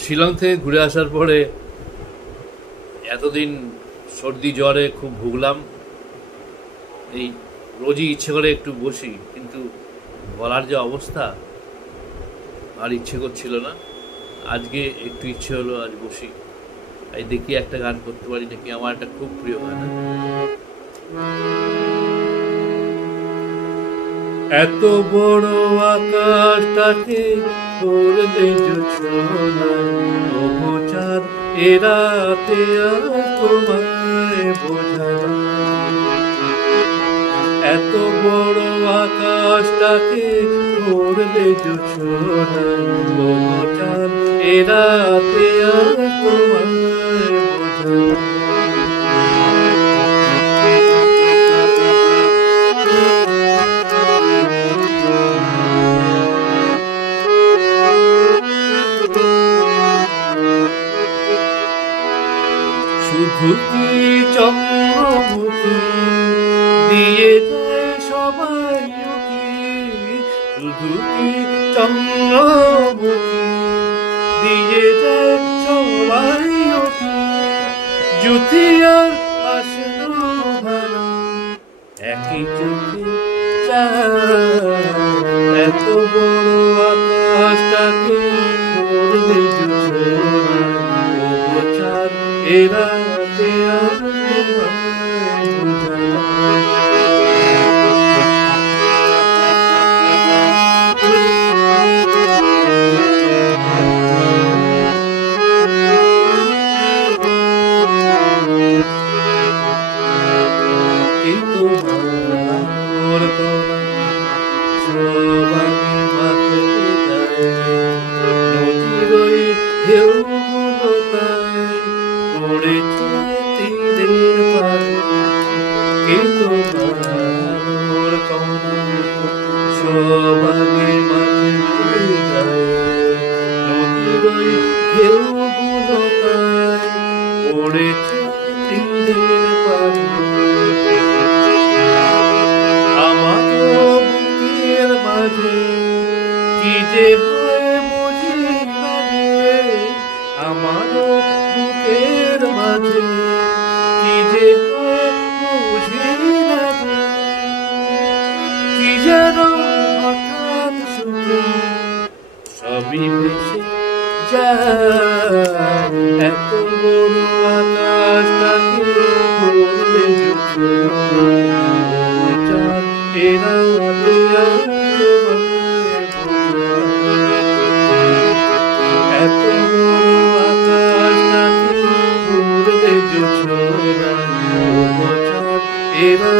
শিলং থেকে ঘুরে আসার পরে এতদিন সর্দি জ্বরে খুব ভুগলাম। এই রোজই ইচ্ছে করে একটু বসি, কিন্তু বলার যে অবস্থা আর ইচ্ছে করছিল না। আজকে একটু ইচ্ছে হলো, আজ বসি, এই দেখি একটা গান করতে পারি নাকি। আমার একটা খুব প্রিয় গান। এত বড় আকাশটাকে করলে চাঁদ এরাতে আর তোমায় বোঝালাম। এত বড় আকাশটাকে করলে চাঁদ এরাতে আর তোমায় বোঝালাম। শুধু কি চন্দ্রমুখী দিয়ে যায় সবাই কি, শুধু কি চন্দ্রমুখী দিয়ে যায় সবাই কি, জ্যোতি আর আসলো ভালো একই চোখে এত বড় আকাশটাকে করলে চাঁদ এরাতে আর আমার বুকের মাঝে কি যে হয় বুঝি না রে, আমার বুকের মাঝে কি যে হয় বুঝি না রে, কি যেন হঠাৎ শুনে সবই ভেসে যায়। এত বড় আকাশটাকে করলে চাঁদ এরাতে আর এত বড় আকাশটাকে করলে চাঁদ এরা